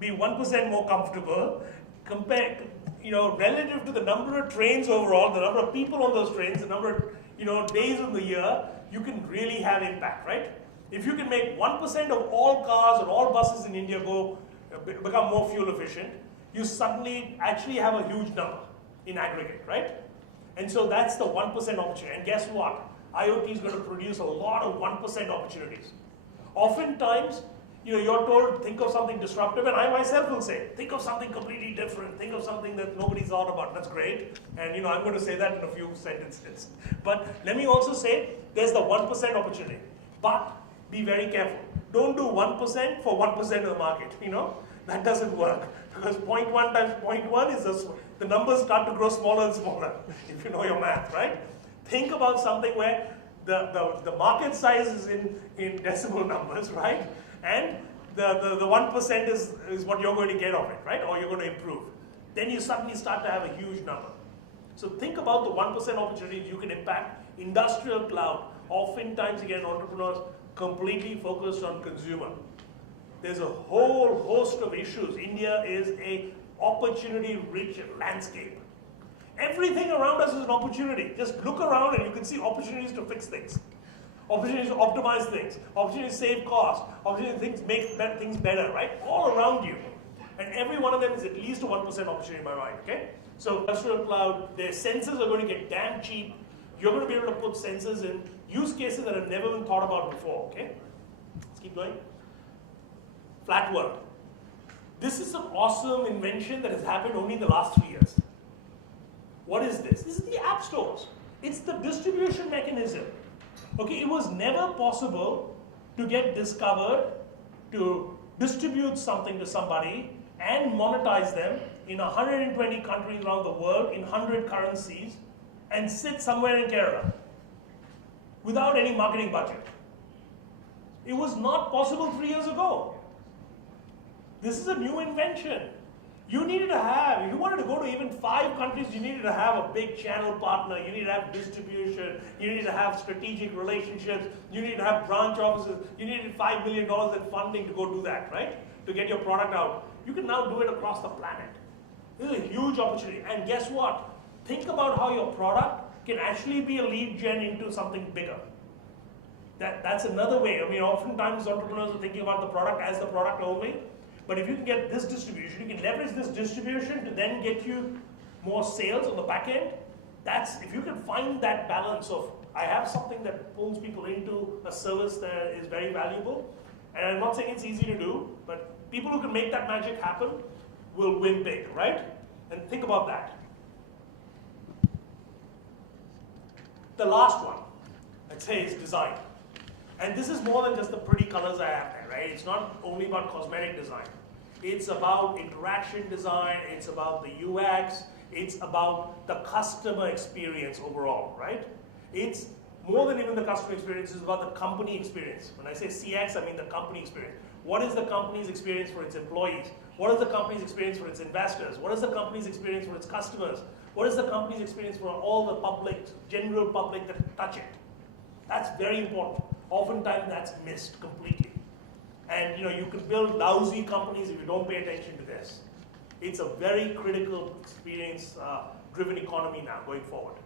be 1% more comfortable, relative to the number of trains overall, the number of people on those trains, the number of days of the year, you can really have impact, right? If you can make 1% of all cars and all buses in India become more fuel efficient, you suddenly actually have a huge number in aggregate, right? And so that's the 1% opportunity. And guess what? IoT is going to produce a lot of 1% opportunities. Oftentimes, you're told, think of something disruptive, and I myself will say, think of something completely different, think of something that nobody's thought about. That's great. And I'm going to say that in a few sentences. But let me also say, there's the 1% opportunity. But be very careful. Don't do 1% for 1% of the market. That doesn't work. Because 0.1 times 0.1 is the numbers start to grow smaller and smaller, if you know your math, right? Think about something where the market size is in decimal numbers, right? And the 1% is what you're going to get of it, right? Or you're going to improve. Then you suddenly start to have a huge number. So think about the 1% opportunities you can impact. Industrial cloud, oftentimes again, entrepreneurs completely focused on consumer. There's a whole host of issues. India is an opportunity-rich landscape. Everything around us is an opportunity. Just look around and you can see opportunities to fix things. Opportunities to optimize things. Opportunities to save costs. Opportunities to make things better, right? All around you. And every one of them is at least a 1% opportunity in my mind, okay? So industrial cloud, their sensors are going to get damn cheap. You're going to be able to put sensors in use cases that have never been thought about before, okay? Let's keep going. Flat world. This is an awesome invention that has happened only in the last 3 years. What is this? This is the app stores. It's the distribution mechanism. Okay, it was never possible to get discovered, to distribute something to somebody and monetize them in 120 countries around the world in 100 currencies and sit somewhere in Kerala without any marketing budget. It was not possible 3 years ago. This is a new invention. You needed to have, if you wanted to go to even 5 countries, you needed to have a big channel partner, you needed to have distribution, you needed to have strategic relationships, you needed to have branch offices, you needed $5 million in funding to go do that, right? To get your product out. You can now do it across the planet. This is a huge opportunity. And guess what? Think about how your product can actually be a lead gen into something bigger. That's another way. I mean, oftentimes entrepreneurs are thinking about the product as the product only. But if you can get this distribution, you can leverage this distribution to then get you more sales on the back end. If you can find that balance of, I have something that pulls people into a service that is very valuable, And I'm not saying it's easy to do, but people who can make that magic happen will win big, right? And think about that. The last one, I'd say, is design. And this is more than just the pretty colors I have there, right? It's not only about cosmetic design. It's about interaction design, it's about the UX, it's about the customer experience overall, right? It's more than even the customer experience, it's about the company experience. When I say CX, I mean the company experience. What is the company's experience for its employees? What is the company's experience for its investors? What is the company's experience for its customers? What is the company's experience for all the public, general public that touch it? That's very important. Oftentimes that's missed completely. And you can build lousy companies if you don't pay attention to this. It's a very critical experience-driven economy now going forward.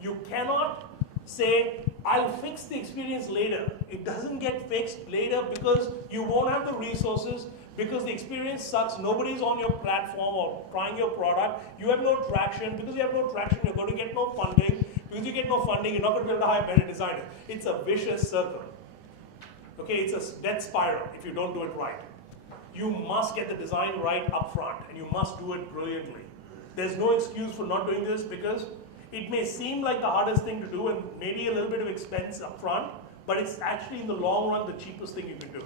You cannot say, I'll fix the experience later. It doesn't get fixed later because you won't have the resources, because the experience sucks, nobody's on your platform or trying your product, you have no traction. Because you have no traction, you're going to get no funding. Because you get no funding, you're not going to be able to hire better designers. It's a vicious circle. Okay, it's a death spiral if you don't do it right. You must get the design right up front, and you must do it brilliantly. There's no excuse for not doing this, because it may seem like the hardest thing to do and maybe a little bit of expense up front, but it's actually in the long run the cheapest thing you can do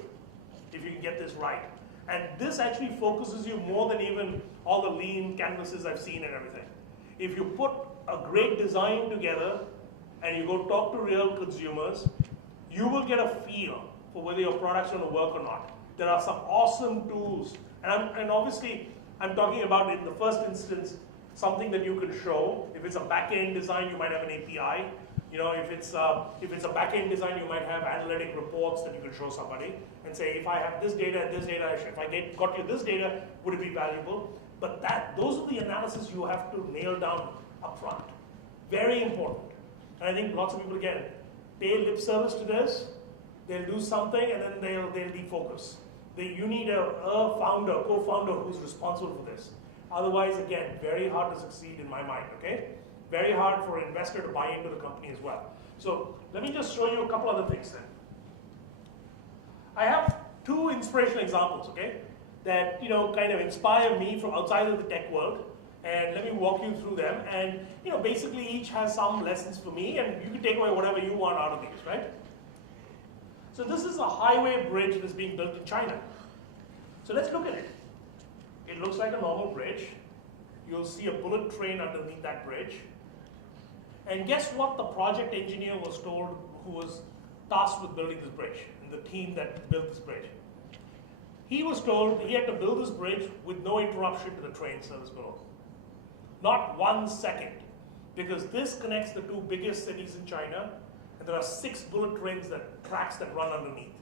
if you can get this right. And this actually focuses you more than even all the lean canvases I've seen and everything. If you put a great design together and you go talk to real consumers, you will get a feel for whether your product's going to work or not. There are some awesome tools, and obviously I'm talking about, in the first instance, something that you can show. If it's a back-end design, you might have an API. If it's a back-end design, you might have analytic reports that you can show somebody and say, if I have this data and this data, if I got you this data, would it be valuable? But those are the analysis you have to nail down up front. Very important. And I think lots of people, again, pay lip service to this, they'll do something, and then they'll defocus. You need a founder, co-founder who's responsible for this. Otherwise, again, very hard to succeed in my mind, okay? Very hard for an investor to buy into the company as well. So let me just show you a couple other things then. I have two inspirational examples, okay, that kind of inspire me from outside of the tech world, and let me walk you through them. And basically each has some lessons for me, and you can take away whatever you want out of these, right? So this is a highway bridge that's being built in China. So let's look at it. It looks like a normal bridge. You'll see a bullet train underneath that bridge. And guess what the project engineer was told, who was tasked with building this bridge, and the team that built this bridge? He was told he had to build this bridge with no interruption to the train service below. Not 1 second, because this connects the two biggest cities in China, and there are 6 bullet trains tracks that run underneath.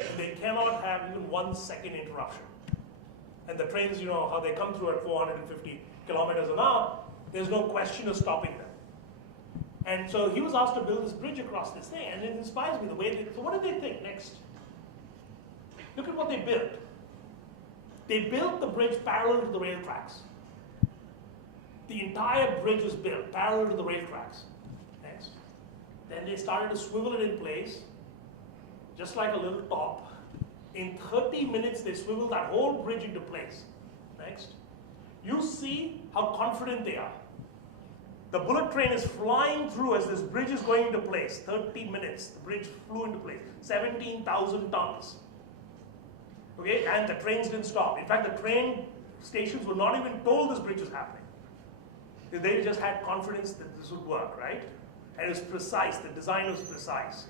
And they cannot have even 1 second interruption. And the trains, how they come through at 450 kilometers an hour, there's no question of stopping them. And so he was asked to build this bridge across this thing, and it inspires me the way so what did they think next? Look at what they built. They built the bridge parallel to the rail tracks. The entire bridge was built parallel to the rail tracks. Next. Then they started to swivel it in place, just like a little top. In 30 minutes, they swiveled that whole bridge into place. Next. You see how confident they are. The bullet train is flying through as this bridge is going into place. 30 minutes, the bridge flew into place. 17,000 tons. Okay, and the trains didn't stop. In fact, the train stations were not even told this bridge was happening. They just had confidence that this would work, right? And it was precise, the design was precise.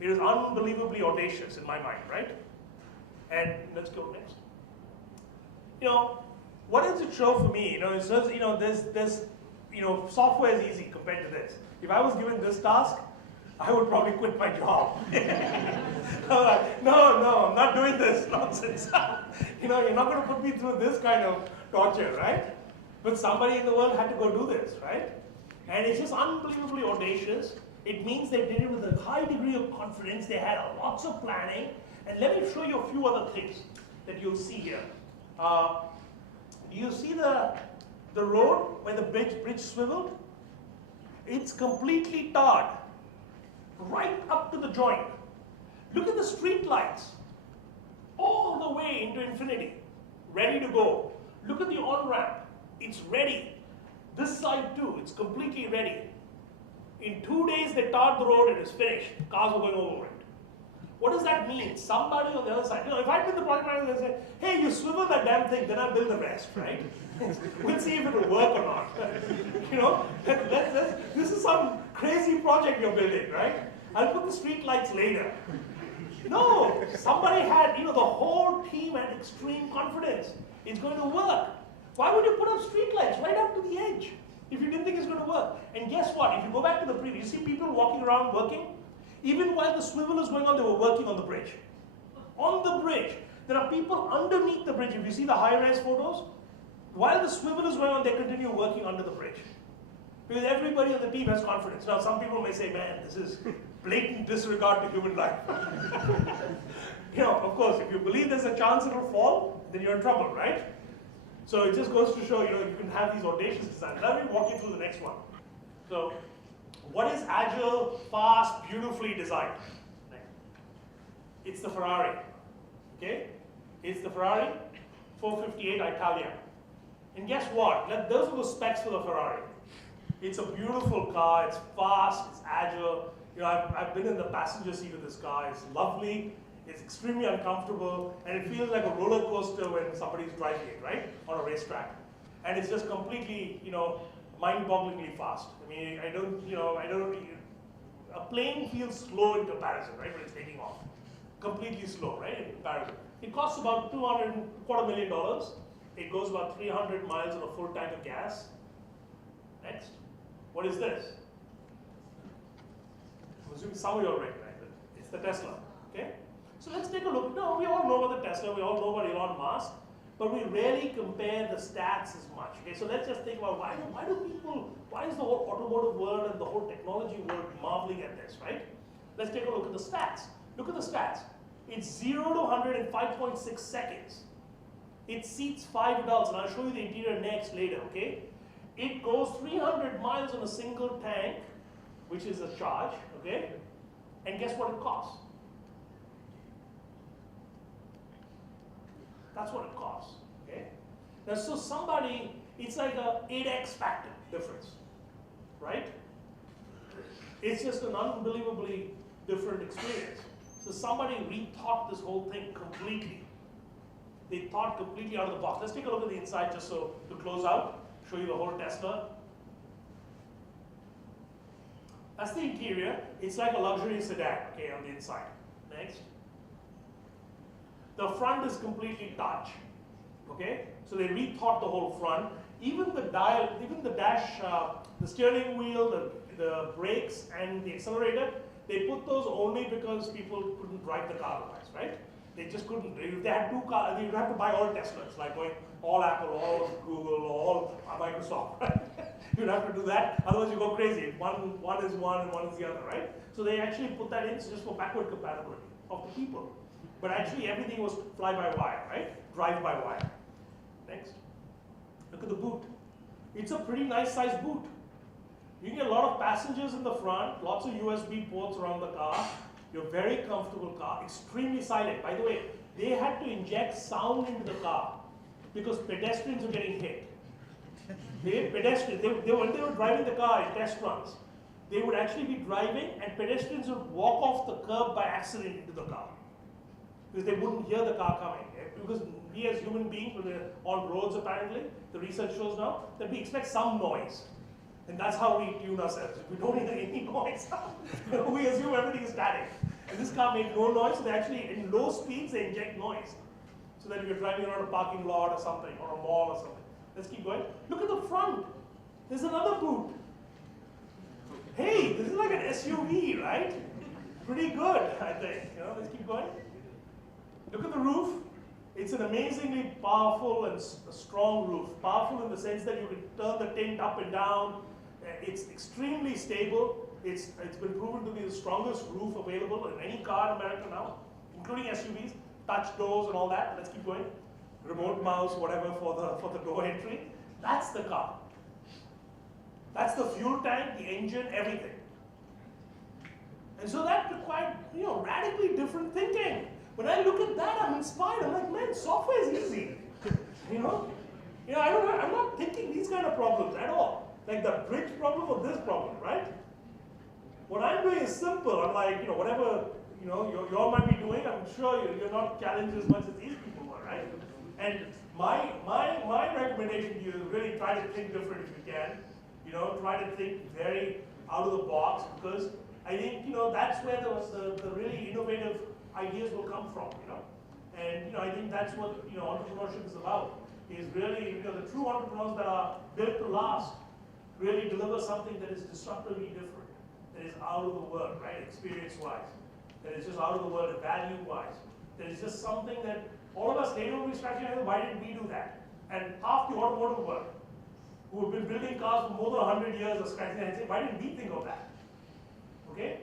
It is unbelievably audacious in my mind, right? And let's go next. What does it show for me? It says, software is easy compared to this. If I was given this task, I would probably quit my job. I'm like, no, I'm not doing this nonsense. You're not going to put me through this kind of torture, right? But somebody in the world had to go do this, right? And it's just unbelievably audacious. It means they did it with a high degree of confidence. They had lots of planning. And let me show you a few other things that you'll see here. You see the road where the bridge swiveled? It's completely tarred, right up to the joint. Look at the street lights. All the way into infinity. Ready to go. Look at the on-ramp. It's ready. This side too, it's completely ready. In 2 days, they tarred the road and it's finished. Cars are going over it. What does that mean? Somebody on the other side, if I'd been the project manager, they'd say, hey, you swivel that damn thing, then I'll build the rest, right? We'll see if it will work or not. This is some crazy project you're building, right? I'll put the street lights later. No, somebody had, the whole team had extreme confidence. It's going to work. Why would you put up street lights right up to the edge if you didn't think it's going to work? And guess what? If you go back to the previous, you see people walking around working? Even while the swivel is going on, they were working on the bridge. On the bridge. There are people underneath the bridge. If you see the high-res photos, while the swivel is going on, they continue working under the bridge. Because everybody on the team has confidence. Now, some people may say, man, this is blatant disregard to human life. Of course, if you believe there's a chance it will fall, then you're in trouble, right? So it just goes to show, you can have these audacious designs. Let me walk you through the next one. So, what is agile, fast, beautifully designed? It's the Ferrari, okay? It's the Ferrari 458 Italia. And guess what? Those are the specs for the Ferrari. It's a beautiful car, it's fast, it's agile. I've been in the passenger seat of this car. It's lovely, it's extremely uncomfortable, and it feels like a roller coaster when somebody's driving it, right? On a racetrack. And it's just completely, mind-bogglingly fast. I mean, a plane feels slow in comparison, right, when it's taking off. Completely slow, right, in comparison. It costs about $250,000. It goes about 300 miles on a full tank of gas. Next. What is this? I'm assuming some of you already recognize it. It's the Tesla, okay? So let's take a look. No, we all know about the Tesla, we all know about Elon Musk, but we rarely compare the stats as much. Okay, so let's just think about why is the whole automotive world and the whole technology world marveling at this, right? Let's take a look at the stats. Look at the stats. It's 0 to 100 in 5.6 seconds. It seats 5 adults, and I'll show you the interior next later, okay? It goes 300 miles on a single tank, which is a charge, okay? And guess what it costs? That's what it costs, okay? Now, so it's like a 8x factor difference, right? It's just an unbelievably different experience. So somebody rethought this whole thing completely. They thought completely out of the box. Let's take a look at the inside just so to close out, show you the whole Tesla. That's the interior. It's like a luxury sedan, okay, on the inside. Next. The front is completely touch, okay? So they rethought the whole front. Even the dash, the steering wheel, the brakes, and the accelerator, they put those only because people couldn't drive the car otherwise, right? They just couldn't. If they had two cars, you'd have to buy all Teslas, like going all Apple, all Google, all Microsoft, right? You'd have to do that, otherwise you go crazy. One is one and one is the other, right? So they actually put that in just for backward compatibility of the people. But actually everything was fly-by-wire, right? Drive-by-wire. Next. Look at the boot. It's a pretty nice sized boot. You can get a lot of passengers in the front, lots of USB ports around the car. You're very comfortable car, extremely silent. By the way, they had to inject sound into the car because pedestrians were getting hit. When they were driving the car in test runs, they would actually be driving and pedestrians would walk off the curb by accident into the car because they wouldn't hear the car coming. Because we as human beings, when we're on roads apparently, the research shows now, that we expect some noise. And that's how we tune ourselves. If we don't hear any noise, we assume everything is static. And this car made no noise, so they actually, in low speeds, they inject noise. So that if you're driving around a parking lot or something, or a mall or something. Let's keep going. Look at the front. There's another boot. Hey, this is like an SUV, right? Pretty good, I think. Let's keep going. Look at the roof. It's an amazingly powerful and strong roof. Powerful in the sense that you can turn the tint up and down. It's extremely stable. It's been proven to be the strongest roof available in any car in America now, including SUVs, touch doors and all that. Let's keep going. Remote mouse, whatever for the door entry. That's the car. That's the fuel tank, the engine, everything. And so that required, radically different thinking. When I look at that, I'm inspired. I'm like, man, software is easy. I'm not thinking these kind of problems at all. Like the bridge problem or this problem, right? What I'm doing is simple. I'm like, whatever, you all might be doing, I'm sure you're not challenged as much as these people were, right? And my recommendation to you is really try to think different if you can. Try to think very out of the box, because I think, that's where the really innovative ideas will come from, And, I think that's what, entrepreneurship is about, is really, the true entrepreneurs that are built to last really deliver something that is disruptively different, that is out of the world, right, experience-wise, that is just out of the world, value-wise, that is just something that all of us later will be scratching our head, why didn't we do that? And half the automotive world, who have been building cars for more than 100 years, are scratching their head saying, why didn't we think of that? Okay?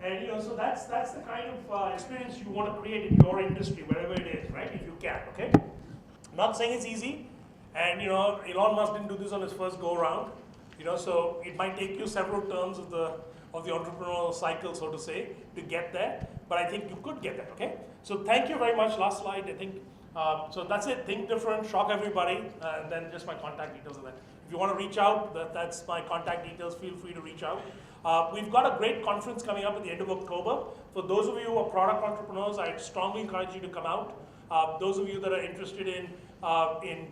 And so that's the kind of experience you want to create in your industry, wherever it is, right? If you can, okay? I'm not saying it's easy, and Elon Musk didn't do this on his first go around, so it might take you several turns of the entrepreneurial cycle, so to say, to get there. But I think you could get there, okay? So thank you very much. Last slide, I think. So that's it. Think different, shock everybody, and then just my contact details of that. If you want to reach out, that's my contact details. Feel free to reach out. We've got a great conference coming up at the end of October. For those of you who are product entrepreneurs, I strongly encourage you to come out. Those of you that are interested in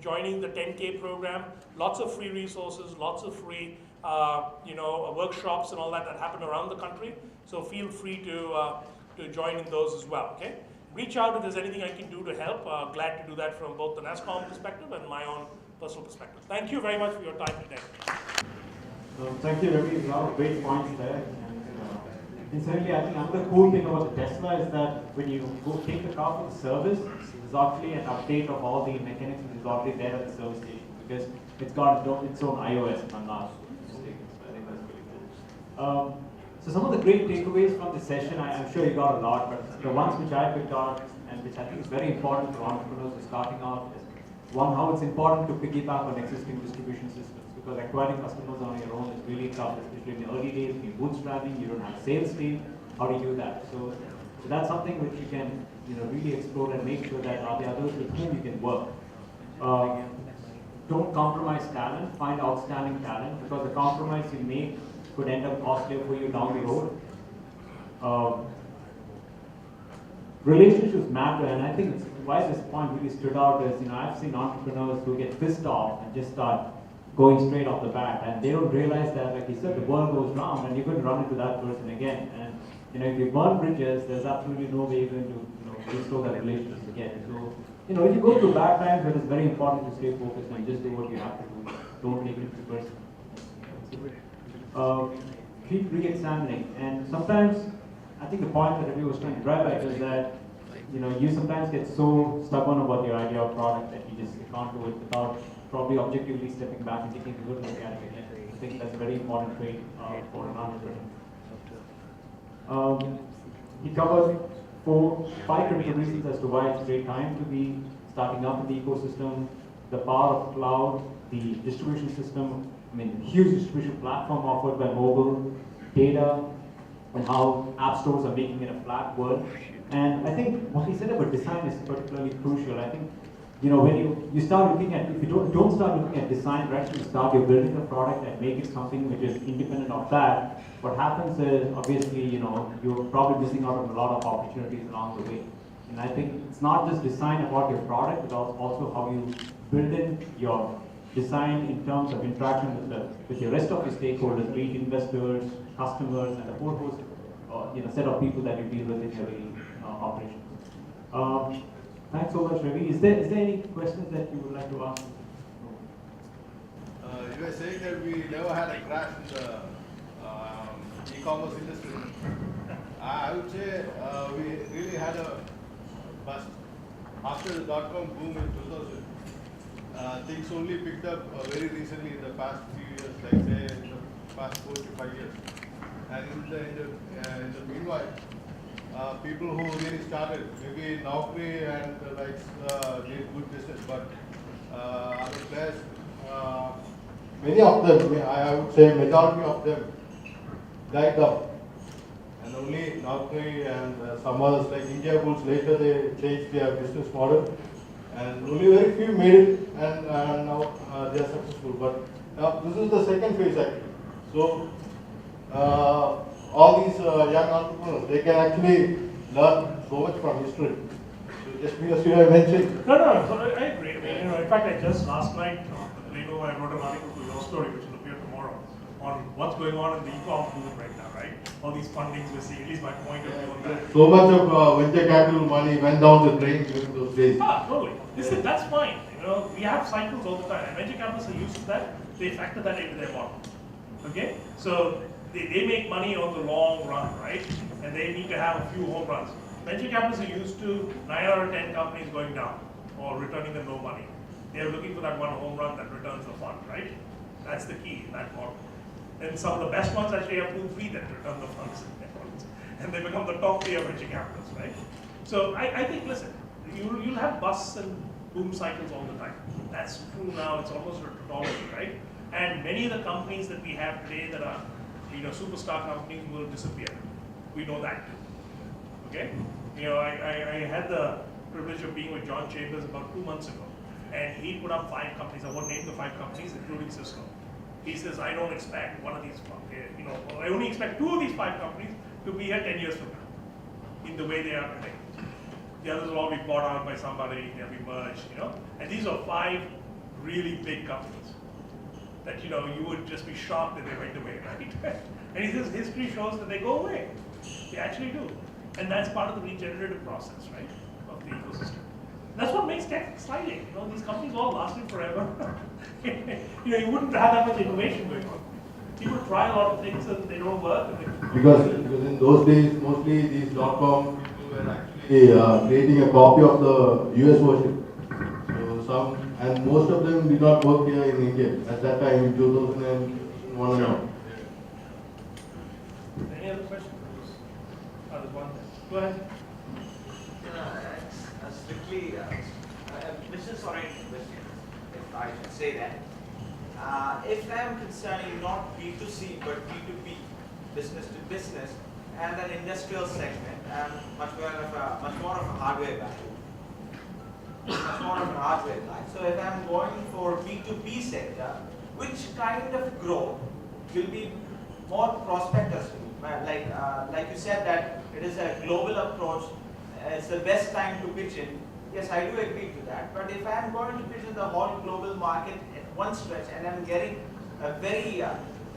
joining the 10K program, lots of free resources, lots of free workshops and all that happen around the country. So feel free to join in those as well. Okay. Reach out if there's anything I can do to help. Glad to do that from both the NASSCOM perspective and my own personal perspective. Thank you very much for your time today. Thank you, Ravi. A lot of great points there. And certainly, I think another cool thing about the Tesla is that when you go take the car for the service, there's actually an update of all the mechanics which is already there at the service station, because it's got its own iOS, if I'm not mistaken. So I think that's really cool. So some of the great takeaways from this session, I'm sure you got a lot, but the ones which I picked out and which I think is very important for entrepreneurs who are starting out is, one, how it's important to piggyback on existing distribution systems, because acquiring customers on your own is really tough, especially in the early days. You're bootstrapping, you don't have a sales team. How do you do that? So that's something which you can really explore and make sure that are there others with whom you can work. Don't compromise talent. Find outstanding talent, because the compromise you make could end up costlier for you down the road. Relationships matter, and I think why this point really stood out is, I've seen entrepreneurs who get pissed off and just start going straight off the bat, and they don't realize that, like you said, the world goes round, and you're going to run into that person again. And if you burn bridges, there's absolutely no way you're going to restore that relationship again. So, if you go through bad times, it is very important to stay focused and just do what you have to do. Don't take it too personal. Keep re-examining, and sometimes I think the point that Ravi was trying to drive at is that you sometimes get so stubborn about your idea of product that you just can't do it without probably objectively stepping back and taking a good look at it. I think that's a very important trait for an entrepreneur. He covered 5 critical reasons as to why it's a great time to be starting up in the ecosystem: the power of cloud, the distribution system, huge distribution platform offered by mobile, data, and how app stores are making it a flat world. And I think what he said about design is particularly crucial. I think when you start looking at, if you don't start looking at design, right, you start you're building a product and make it something which is independent of that. What happens is, obviously, you're probably missing out on a lot of opportunities along the way. And I think it's not just design about your product, but also how you build in your design in terms of interaction with the rest of your stakeholders, be it investors, customers, and a whole host set of people that you deal with in your operations. Thanks so much, Ravi. Is there any questions that you would like to ask? You were saying that we never had a crash in the e-commerce industry. I would say we really had a bust. After the dot-com boom in 2000, things only picked up very recently in the past few years, like say in the past 4 to 5 years. And in the meanwhile, people who really started, maybe Naukri and the likes did good business, but other players, many of them, I would say majority of them died up. and only Alumni and some others like India Bulls later they changed their business model, and only very few made it, and now they are successful. But this is the second phase actually. So all these young entrepreneurs, they can actually learn so much from history. So just because you have mentioned. No, so I agree. I mean, in fact, I just last night, I wrote an article to your story, which will appear tomorrow, on what's going on in the e-com boom right now, right? All these fundings we're seeing, at least my point of view on that. So much of venture capital money went down the drain during those days. Totally. Listen, that's fine. We have cycles all the time, and venture capitalists are used to that. They factor that into their model. Okay? So they make money on the long run, right? And they need to have a few home runs. Venture capitalists are used to 9 out of 10 companies going down or returning them no money. They're looking for that one home run that returns the fund, right? That's the key in that model. And some of the best ones actually have 2-3 that return the funds. And they become the top tier venture capitalists, right? So I think, listen, you'll have busts and boom cycles all the time. That's true now, it's almost a tautology, right? And many of the companies that we have today that are superstar companies will disappear. We know that too. Okay? I had the privilege of being with John Chambers about 2 months ago, and he put up 5 companies. I won't name the 5 companies, including Cisco. He says, I don't expect one of these, I only expect 2 of these 5 companies to be here 10 years from now, in the way they are today. The others will all be bought out by somebody, they'll be merged, And these are 5 really big companies that, you would just be shocked that they went away, right? And he says history shows that they go away. They actually do. And that's part of the regenerative process, right, of the ecosystem. That's what makes tech exciting. These companies all lasting forever. You wouldn't have that much innovation going on. People try a lot of things and they don't work. Because in those days, mostly these .com people were actually creating a copy of the US version. So and most of them did not work here in India at that time in 2001 and on. Any other questions? There's one there. Go ahead. Strictly business-oriented question, if I should say that. If I am concerning not B2C but B2B, business to business, and an industrial segment, and much more of a hardware guy. So if I'm going for B2B sector, which kind of growth will be more prospectus to me? Like you said that it is a global approach, it's the best time to pitch in. Yes, I do agree to that. But if I'm going to pitch in the whole global market at one stretch and I'm getting a very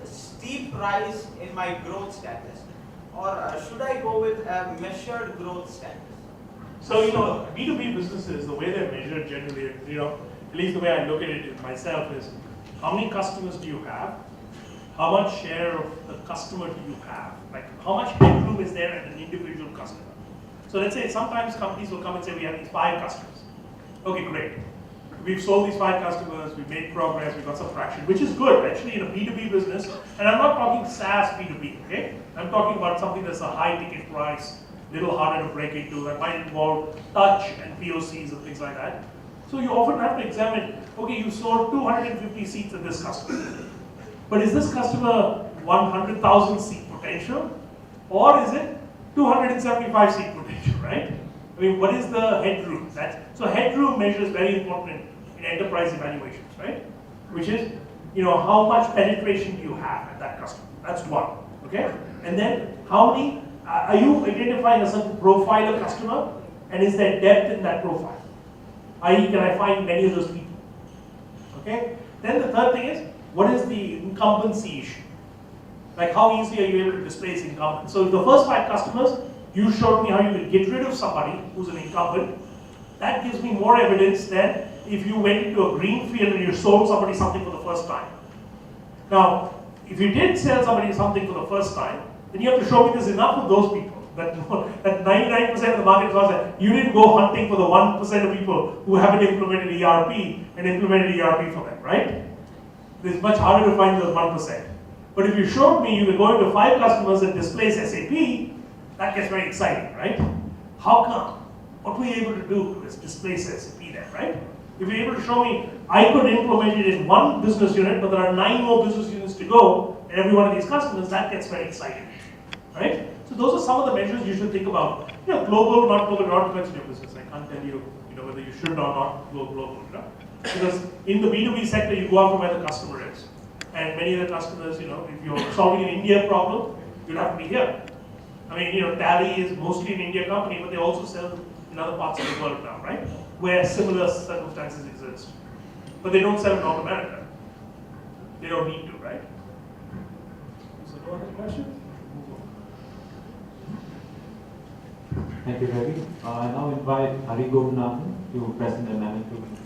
steep rise in my growth status, or should I go with a measured growth status? So, B2B businesses, the way they're measured generally, at least the way I look at it myself is, how many customers do you have? How much share of the customer do you have? Like, how much headroom is there at an individual customer? So let's say sometimes companies will come and say, we have these 5 customers. Okay, great. We've sold these 5 customers, we've made progress, we've got some traction, which is good actually in a B2B business. And I'm not talking SaaS B2B, okay? I'm talking about something that's a high ticket price, a little harder to break into, that might involve touch and POCs and things like that. So you often have to examine, okay, you sold 250 seats at this customer. But is this customer 100,000 seat potential? Or is it 275 seat potential, right? I mean, what is the headroom? So headroom measure is very important in enterprise evaluations, right? Which is, how much penetration do you have at that customer? That's one, okay? And then how many, are you identifying a certain profile of customer? And is there depth in that profile? I.e., can I find many of those people? Okay? Then the third thing is, what is the incumbency issue? Like, how easy are you able to displace incumbents? So the first 5 customers, you showed me how you can get rid of somebody who's an incumbent. That gives me more evidence than if you went into a green field and you sold somebody something for the first time. Now, if you did sell somebody something for the first time, then you have to show me there's enough of those people. That 99% of the market was that you didn't go hunting for the 1% of people who haven't implemented ERP and implemented ERP for them, right? It's much harder to find those 1%. But if you showed me you were going to 5 customers and displace SAP, that gets very exciting, right? How come? What were you able to do is displace SAP then, right? If you're able to show me I could implement it in 1 business unit, but there are 9 more business units to go, and every one of these customers, that gets very exciting, right? So those are some of the measures you should think about. You know, global, not global, not depends on your business. I can't tell you, whether you should or not go global. Because in the B2B sector, you go after where the customer is. And many of the customers, if you're solving an India problem, you'll have to be here. I mean, Tally is mostly an India company, but they also sell in other parts of the world now, right? Where similar circumstances exist. But they don't sell in North America. They don't need to, right? So no other questions? Thank you, Ravi. I now invite Ravi Gururaj to present the management.